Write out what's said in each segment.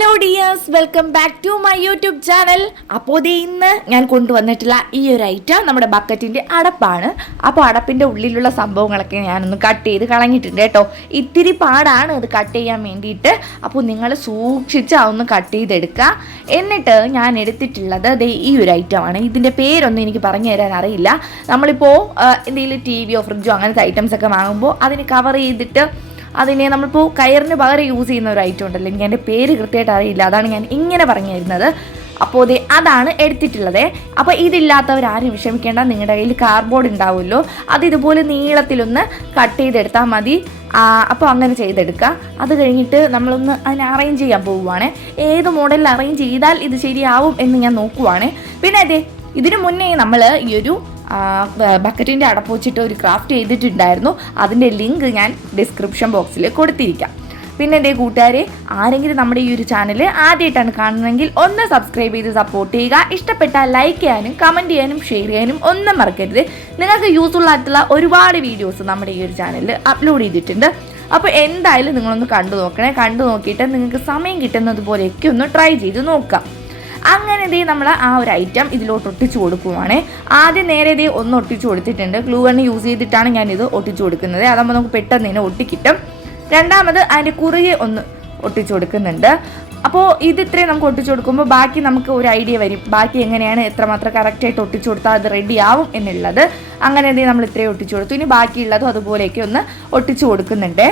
Hello dears, welcome back to my YouTube channel. അപ്പോൾ ഇന്ന് ഞാൻ കൊണ്ടുവന്നിട്ടുള്ള ഈ ഒരു ഐറ്റം നമ്മുടെ ബക്കറ്റിൻ്റെ അടപ്പാണ്. അപ്പോൾ അടപ്പിൻ്റെ ഉള്ളിലുള്ള സംഭവങ്ങളൊക്കെ ഞാനൊന്ന് കട്ട് ചെയ്ത് കളഞ്ഞിട്ടുണ്ട് കേട്ടോ. ഇത്തിരി പാടാണ് ഇത് കട്ട് ചെയ്യാൻ വേണ്ടിയിട്ട്. അപ്പോൾ നിങ്ങൾ സൂക്ഷിച്ച് അതൊന്ന് കട്ട് ചെയ്തെടുക്കുക. എന്നിട്ട് ഞാൻ എടുത്തിട്ടുള്ളത് ഈ ഒരു ഐറ്റമാണ്. ഇതിൻ്റെ പേരൊന്നും എനിക്ക് പറഞ്ഞു തരാൻ അറിയില്ല. നമ്മളിപ്പോൾ എന്തെങ്കിലും ടി വിയോ ഫ്രിഡ്ജോ അങ്ങനത്തെ ഐറ്റംസ് ഒക്കെ വാങ്ങുമ്പോൾ അതിന് കവർ ചെയ്തിട്ട് അതിനെ നമ്മളിപ്പോൾ കയറിന് പകരം യൂസ് ചെയ്യുന്ന ഒരു ഐറ്റം ഉണ്ടല്ലോ, എനിക്ക് എൻ്റെ പേര് കൃത്യമായിട്ട് അറിയില്ല, അതാണ് ഞാൻ ഇങ്ങനെ പറഞ്ഞു തരുന്നത്. അപ്പോൾ അതാണ് എടുത്തിട്ടുള്ളത്. അപ്പോൾ ഇതില്ലാത്തവരാരും വിഷമിക്കേണ്ട, നിങ്ങളുടെ കയ്യിൽ കാർഡ്ബോർഡ് ഉണ്ടാവുമല്ലോ, അത് ഇതുപോലെ നീളത്തിലൊന്ന് കട്ട് ചെയ്തെടുത്താൽ മതി. അപ്പോൾ അങ്ങനെ ചെയ്തെടുക്കുക. അത് കഴിഞ്ഞിട്ട് നമ്മളൊന്ന് അതിനെ അറേഞ്ച് ചെയ്യാൻ പോവുകയാണ്. ഏത് മോഡലിൽ അറേഞ്ച് ചെയ്താൽ ഇത് ശരിയാവും എന്ന് ഞാൻ നോക്കുവാണ്. പിന്നെ ഇതിനു മുന്നേ നമ്മൾ ഈ ഒരു ബക്കറ്റിൻ്റെ അടപ്പ് വെച്ചിട്ട് ഒരു ക്രാഫ്റ്റ് ചെയ്തിട്ടുണ്ടായിരുന്നു. അതിൻ്റെ ലിങ്ക് ഞാൻ ഡിസ്ക്രിപ്ഷൻ ബോക്സിൽ കൊടുത്തിരിക്കാം. പിന്നെ കൂട്ടുകാരെ, ആരെങ്കിലും നമ്മുടെ ഈ ഒരു ചാനൽ ആദ്യമായിട്ടാണ് കാണുന്നതെങ്കിൽ ഒന്ന് സബ്സ്ക്രൈബ് ചെയ്ത് സപ്പോർട്ട് ചെയ്യുക. ഇഷ്ടപ്പെട്ടാൽ ലൈക്ക് ചെയ്യാനും കമൻറ്റ് ചെയ്യാനും ഷെയർ ചെയ്യാനും ഒന്നും മറക്കരുത്. നിങ്ങൾക്ക് യൂസ്ഫുൾ ആയിട്ടുള്ള ഒരുപാട് വീഡിയോസ് നമ്മുടെ ഈ ഒരു ചാനലിൽ അപ്ലോഡ് ചെയ്തിട്ടുണ്ട്. അപ്പോൾ എന്തായാലും നിങ്ങളൊന്ന് കണ്ടു നോക്കണേ. കണ്ടു നോക്കിയിട്ട് നിങ്ങൾക്ക് സമയം കിട്ടുന്നത് പോലെയൊക്കെ ഒന്ന് ട്രൈ ചെയ്ത് നോക്കാം. അങ്ങനെ നമ്മൾ ആ ഒരു ഐറ്റം ഇതിലോട്ട് ഒട്ടിച്ചു കൊടുക്കുവാണ്. ആദ്യം നേരെ ഒന്ന് ഒട്ടിച്ചു കൊടുത്തിട്ടുണ്ട്. ഗ്ലൂ ഗണ്ണ് യൂസ് ചെയ്തിട്ടാണ് ഞാനിത് ഒട്ടിച്ചു കൊടുക്കുന്നത്. അതാകുമ്പോൾ നമുക്ക് പെട്ടെന്ന് തന്നെ ഒട്ടിക്കിട്ടും. രണ്ടാമത് അതിൻ്റെ കുറുകെ ഒന്ന് ഒട്ടിച്ചു കൊടുക്കുന്നുണ്ട്. അപ്പോൾ ഇത്രയും നമുക്ക് ഒട്ടിച്ചു കൊടുക്കുമ്പോൾ ബാക്കി നമുക്ക് ഒരു ഐഡിയ വരും, ബാക്കി എങ്ങനെയാണ് എത്രമാത്രം കറക്റ്റായിട്ട് ഒട്ടിച്ചു കൊടുത്താൽ അത് റെഡി ആവും എന്നുള്ളത്. അങ്ങനെ നമ്മൾ ഇത്രയും ഒട്ടിച്ചു കൊടുത്തു. ഇനി ബാക്കിയുള്ളതും അതുപോലെയൊക്കെ ഒന്ന് ഒട്ടിച്ചു കൊടുക്കുന്നുണ്ട്.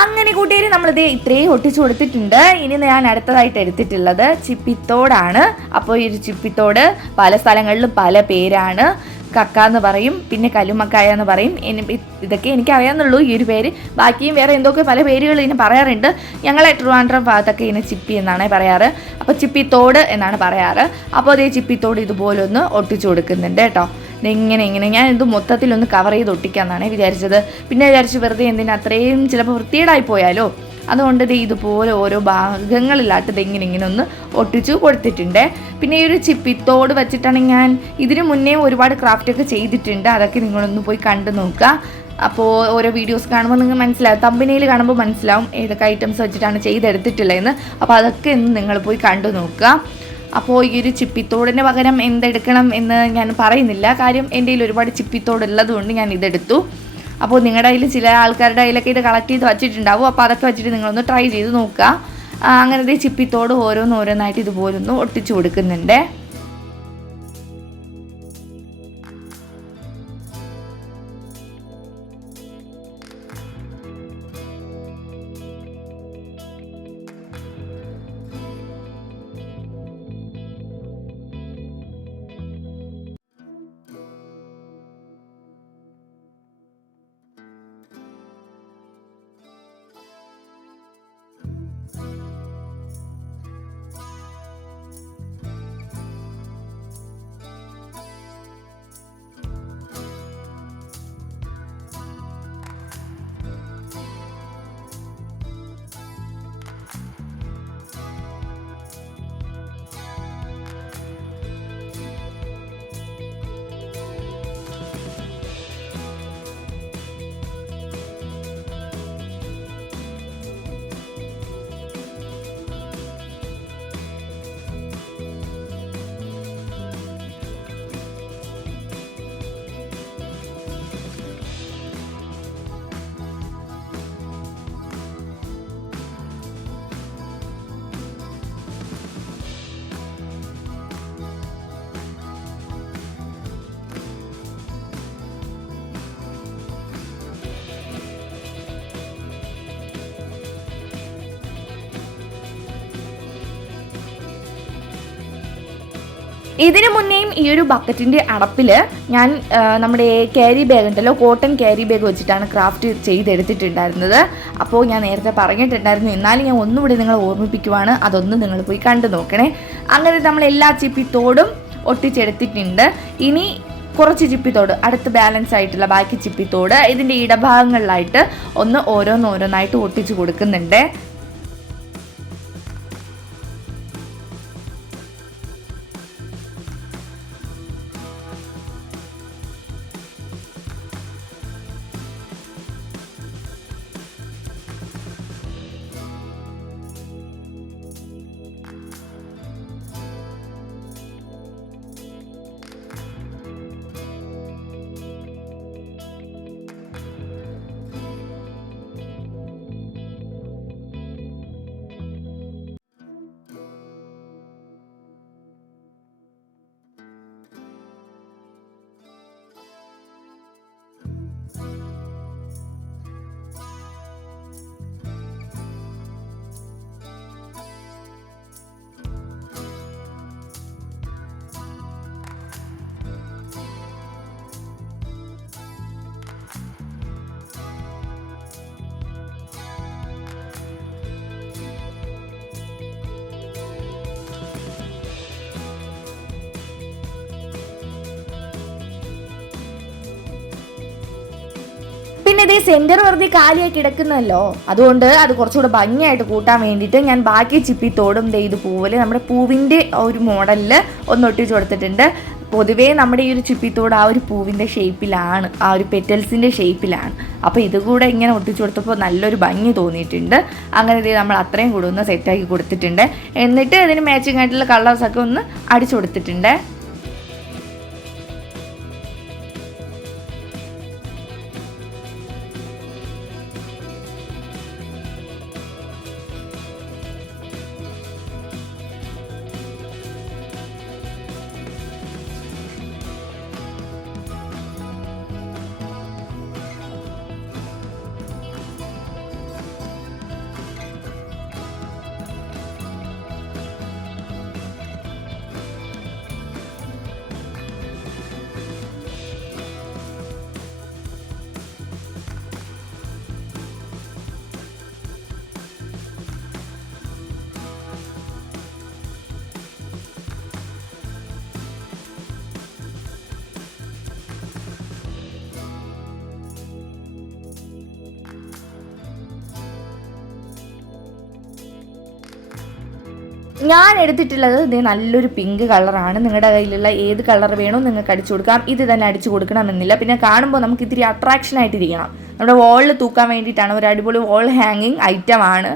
അങ്ങനെ കൂട്ടുകാർ, നമ്മളിത് ഇത്രയും ഒട്ടിച്ചു കൊടുത്തിട്ടുണ്ട്. ഇനി ഞാൻ അടുത്തതായിട്ട് എടുത്തിട്ടുള്ളത് ചിപ്പിത്തോടാണ്. അപ്പോൾ ഈ ഒരു ചിപ്പിത്തോട് പല സ്ഥലങ്ങളിലും പല പേരാണ്. കക്ക എന്ന് പറയും, പിന്നെ കല്ലുമക്കായ എന്ന് പറയും. ഇതൊക്കെ എനിക്കറിയാമെന്നുള്ളൂ ഈ ഒരു പേര്. ബാക്കിയും വേറെ എന്തൊക്കെ പല പേരുകൾ ഇതിന് പറയാറുണ്ട്. ഞങ്ങളെ ട്രിവാൻഡ്രം ഭാഗത്തൊക്കെ ഇതിനെ ചിപ്പി എന്നാണ് പറയാറ്. അപ്പോൾ ചിപ്പിത്തോട് എന്നാണ് പറയാറ്. അപ്പോൾ അതേ ചിപ്പിത്തോട് ഇതുപോലെ ഒന്ന് ഒട്ടിച്ചു കൊടുക്കുന്നുണ്ട് കേട്ടോ. ഇങ്ങനെ ഞാൻ ഇത് മൊത്തത്തിലൊന്ന് കവർ ചെയ്ത് ഒട്ടിക്കാമെന്നാണ് വിചാരിച്ചത്. പിന്നെ വിചാരിച്ചു വെറുതെ എന്തിനാ അത്രയും ചിലപ്പോൾ വൃത്തികേടായി പോയാലോ, അതുകൊണ്ട് ഇതുപോലെ ഓരോ ഭാഗങ്ങളിലായിട്ട് ഇങ്ങനെ ഒന്ന് ഒട്ടിച്ചു കൊടുത്തിട്ടുണ്ട്. പിന്നെ ഈ ഒരു ചിപ്പിത്തോട് വെച്ചിട്ടാണെങ്കിൽ ഞാൻ ഇതിനു മുന്നേ ഒരുപാട് ക്രാഫ്റ്റൊക്കെ ചെയ്തിട്ടുണ്ട്. അതൊക്കെ നിങ്ങളൊന്ന് പോയി കണ്ടു നോക്കുക. അപ്പോൾ ഓരോ വീഡിയോസ് കാണുമ്പോൾ നിങ്ങൾക്ക് മനസ്സിലാവും, തമ്പനയിൽ കാണുമ്പോൾ മനസ്സിലാവും ഏതൊക്കെ ഐറ്റംസ് വെച്ചിട്ടാണ് ചെയ്തെടുത്തിട്ടുള്ളതെന്ന്. അപ്പോൾ അതൊക്കെ ഒന്ന് നിങ്ങൾ പോയി കണ്ടു നോക്കുക. അപ്പോൾ ഈ ഒരു ചിപ്പിത്തോടിന് പകരം എന്തെടുക്കണം എന്ന് ഞാൻ പറയുന്നില്ല, കാര്യം എൻ്റെ കയ്യിൽ ഒരുപാട് ചിപ്പിത്തോടുള്ളത് കൊണ്ട് ഞാൻ ഇതെടുത്തു. അപ്പോൾ നിങ്ങളുടെ കയ്യിൽ ചില ആൾക്കാരുടെ കയ്യിലൊക്കെ ഇത് കളക്ട് ചെയ്ത് വച്ചിട്ടുണ്ടാവും. അപ്പോൾ അതൊക്കെ വെച്ചിട്ട് നിങ്ങളൊന്ന് ട്രൈ ചെയ്ത് നോക്കുക. അങ്ങനത്തെ ചിപ്പിത്തോട് ഓരോന്നായിട്ട് ഇതുപോലൊന്ന് ഒട്ടിച്ചു കൊടുക്കുന്നുണ്ട്. ഇതിനു മുന്നേയും ഈ ഒരു ബക്കറ്റിൻ്റെ അടപ്പിൽ ഞാൻ നമ്മുടെ ക്യാരി ബാഗ് ഉണ്ടല്ലോ, കോട്ടൺ ക്യാരി ബാഗ് വെച്ചിട്ടാണ് ക്രാഫ്റ്റ് ചെയ്തെടുത്തിട്ടുണ്ടായിരുന്നത്. അപ്പോൾ ഞാൻ നേരത്തെ പറഞ്ഞിട്ടുണ്ടായിരുന്നു, എന്നാലും ഞാൻ ഒന്നുകൂടി നിങ്ങളെ ഓർമ്മിപ്പിക്കുവാണ്, അതൊന്ന് നിങ്ങൾ പോയി കണ്ടു നോക്കണേ. അങ്ങനെ നമ്മൾ എല്ലാ ചിപ്പിത്തോടും ഒട്ടിച്ചെടുത്തിട്ടുണ്ട്. ഇനി കുറച്ച് ചിപ്പിത്തോട്, അടുത്ത് ബാലൻസ് ആയിട്ടുള്ള ബാക്കി ചിപ്പിത്തോട് ഇതിൻ്റെ ഇടഭാഗങ്ങളിലായിട്ട് ഒന്ന് ഓരോന്നായിട്ട് ഒട്ടിച്ച് കൊടുക്കുന്നുണ്ട്. പിന്നെ ഇതേ സെന്റർ വെറുതെ കാലിയായി കിടക്കുന്നല്ലോ, അതുകൊണ്ട് അത് കുറച്ചുകൂടെ ഭംഗിയായിട്ട് കൂട്ടാൻ വേണ്ടിയിട്ട് ഞാൻ ബാക്കി ചിപ്പിത്തോടും ഇതുപോലെ നമ്മുടെ പൂവിൻ്റെ ഒരു മോഡലിൽ ഒന്ന് ഒട്ടിച്ചു കൊടുത്തിട്ടുണ്ട്. പൊതുവേ നമ്മുടെ ഈ ഒരു ചിപ്പിത്തോട് ആ ഒരു പൂവിൻ്റെ ഷേപ്പിലാണ്, ആ ഒരു പെറ്റൽസിൻ്റെ ഷേപ്പിലാണ്. അപ്പോൾ ഇതുകൂടെ ഇങ്ങനെ ഒട്ടിച്ചു കൊടുത്തപ്പോൾ നല്ലൊരു ഭംഗി തോന്നിയിട്ടുണ്ട്. അങ്ങനെ ഇത് നമ്മൾ അത്രയും കൂടെ ഒന്ന് സെറ്റാക്കി കൊടുത്തിട്ടുണ്ട്. എന്നിട്ട് ഇതിന് മാച്ചിങ് ആയിട്ടുള്ള കളേഴ്സൊക്കെ ഒന്ന് അടിച്ചു കൊടുത്തിട്ടുണ്ട്. ഞാൻ എടുത്തിട്ടുള്ളത് ഇത് നല്ലൊരു പിങ്ക് കളറാണ്. നിങ്ങളുടെ കയ്യിലുള്ള ഏത് കളർ വേണോ നിങ്ങൾക്ക് അടിച്ചു കൊടുക്കാം. ഇത് തന്നെ അടിച്ചു കൊടുക്കണമെന്നില്ല. പിന്നെ കാണുമ്പോൾ നമുക്ക് ഇത്തിരി അട്രാക്ഷൻ ആയിട്ടിരിക്കണം. നമ്മുടെ വാളിൽ തൂക്കാൻ വേണ്ടിയിട്ടാണ്, ഒരു അടിപൊളി വാൾ ഹാങ്ങിങ് ഐറ്റം ആണ്.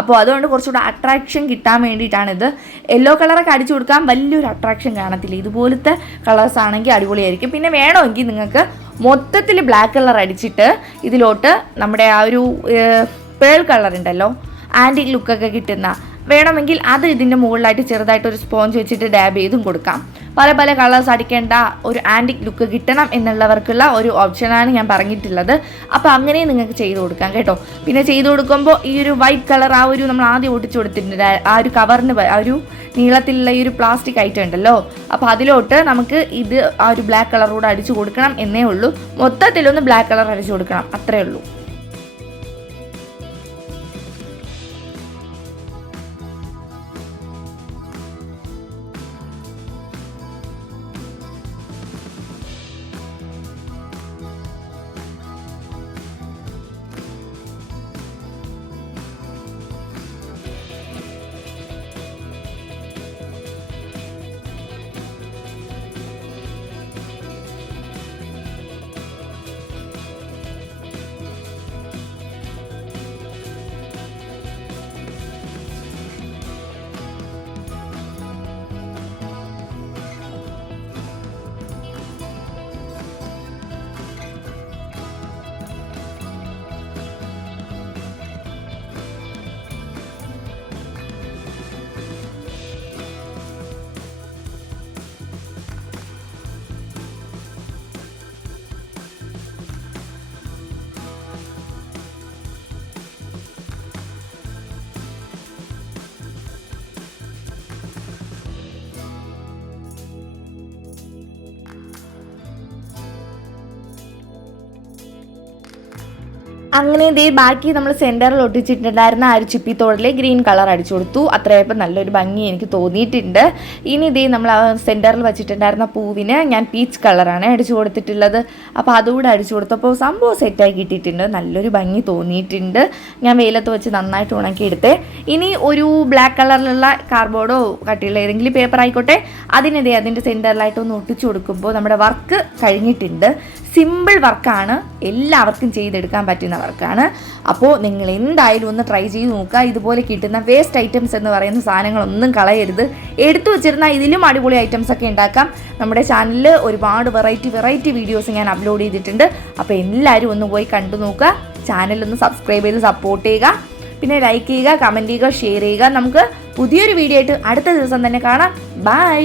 അപ്പോൾ അതുകൊണ്ട് കുറച്ചുകൂടെ അട്രാക്ഷൻ കിട്ടാൻ വേണ്ടിയിട്ടാണിത്. യെല്ലോ കളറൊക്കെ അടിച്ചു കൊടുക്കാൻ വലിയൊരു അട്രാക്ഷൻ കാണത്തില്ല. ഇതുപോലത്തെ കളേഴ്സ് ആണെങ്കിൽ അടിപൊളിയായിരിക്കും. പിന്നെ വേണമെങ്കിൽ നിങ്ങൾക്ക് മൊത്തത്തിൽ ബ്ലാക്ക് കളർ അടിച്ചിട്ട് ഇതിലോട്ട് നമ്മുടെ ആ ഒരു പേൾ കളർ ഉണ്ടല്ലോ, ആൻറ്റിക് ലുക്കൊക്കെ കിട്ടുന്ന, വേണമെങ്കിൽ അത് ഇതിൻ്റെ മുകളിലായിട്ട് ചെറുതായിട്ട് ഒരു സ്പോഞ്ച് വെച്ചിട്ട് ഡാബ് ചെയ്തും കൊടുക്കാം. പല പല കളേഴ്സ് അടിക്കേണ്ട ഒരു ആൻറ്റിക് ലുക്ക് കിട്ടണം എന്നുള്ളവർക്കുള്ള ഒരു ഓപ്ഷനാണ് ഞാൻ പറഞ്ഞിട്ടുള്ളത്. അപ്പോൾ അങ്ങനെ നിങ്ങൾക്ക് ചെയ്ത് കൊടുക്കാം കേട്ടോ. പിന്നെ ചെയ്ത് കൊടുക്കുമ്പോൾ ഈ ഒരു വൈറ്റ് കളർ ആ ഒരു നമ്മൾ ആദ്യം ഒട്ടിച്ചു കൊടുത്തിട്ടുണ്ട് ആ ഒരു കവറിന്, ആ ഒരു നീളത്തിലുള്ള ഈ ഒരു പ്ലാസ്റ്റിക് ഐറ്റം ഉണ്ടല്ലോ, അപ്പോൾ അതിലോട്ട് നമുക്ക് ഇത് ആ ഒരു ബ്ലാക്ക് കളറൂടെ അടിച്ചു കൊടുക്കണം എന്നേ ഉള്ളൂ. മൊത്തത്തിലൊന്ന് ബ്ലാക്ക് കളർ അടിച്ചു കൊടുക്കണം, അത്രേ ഉള്ളൂ. അങ്ങനെ ഇതേ ബാക്കി നമ്മൾ സെൻറ്ററിൽ ഒട്ടിച്ചിട്ടുണ്ടായിരുന്ന ആ ഒരു ചിപ്പിത്തോടിൽ ഗ്രീൻ കളർ അടിച്ചു കൊടുത്തു. അത്രയപ്പോൾ നല്ലൊരു ഭംഗി എനിക്ക് തോന്നിയിട്ടുണ്ട്. ഇനി ഇതേ നമ്മൾ ആ സെൻറ്ററിൽ വെച്ചിട്ടുണ്ടായിരുന്ന പൂവിന് ഞാൻ പീച്ച് കളറാണ് അടിച്ചു കൊടുത്തിട്ടുള്ളത്. അപ്പോൾ അതുകൂടെ അടിച്ചു കൊടുത്തപ്പോൾ സംഭവം സെറ്റായി കിട്ടിയിട്ടുണ്ട്. നല്ലൊരു ഭംഗി തോന്നിയിട്ടുണ്ട്. ഞാൻ വെയിലത്ത് വെച്ച് നന്നായിട്ട് ഉണക്കിയെടുത്തേ. ഇനി ഒരു ബ്ലാക്ക് കളറിലുള്ള കാർഡ്ബോർഡോ കട്ടിയുള്ള ഏതെങ്കിലും പേപ്പർ ആയിക്കോട്ടെ, അതിൻ്റെ സെൻറ്ററിലായിട്ട് ഒന്ന് ഒട്ടിച്ചു കൊടുക്കുമ്പോൾ നമ്മുടെ വർക്ക് കഴിഞ്ഞിട്ടുണ്ട്. സിമ്പിൾ വർക്കാണ്, എല്ലാവർക്കും ചെയ്തെടുക്കാൻ പറ്റുന്ന വർക്കാണ്. അപ്പോൾ നിങ്ങൾ എന്തായാലും ഒന്ന് ട്രൈ ചെയ്ത് നോക്കുക. ഇതുപോലെ കിട്ടുന്ന വേസ്റ്റ് ഐറ്റംസ് എന്ന് പറയുന്ന സാധനങ്ങളൊന്നും കളയരുത്. എടുത്തു വെച്ചിരുന്നാൽ ഇതിലും അടിപൊളി ഐറ്റംസ് ഒക്കെ ഉണ്ടാക്കാം. നമ്മുടെ ചാനലിൽ ഒരുപാട് വെറൈറ്റി വീഡിയോസ് ഞാൻ അപ്ലോഡ് ചെയ്തിട്ടുണ്ട്. അപ്പോൾ എല്ലാവരും ഒന്ന് പോയി കണ്ടു നോക്കുക. ചാനലൊന്ന് സബ്സ്ക്രൈബ് ചെയ്ത് സപ്പോർട്ട് ചെയ്യുക. പിന്നെ ലൈക്ക് ചെയ്യുക, കമൻറ്റ് ചെയ്യുക, ഷെയർ ചെയ്യുക. നമുക്ക് പുതിയൊരു വീഡിയോ ആയിട്ട് അടുത്ത ദിവസം തന്നെ കാണാം. ബൈ.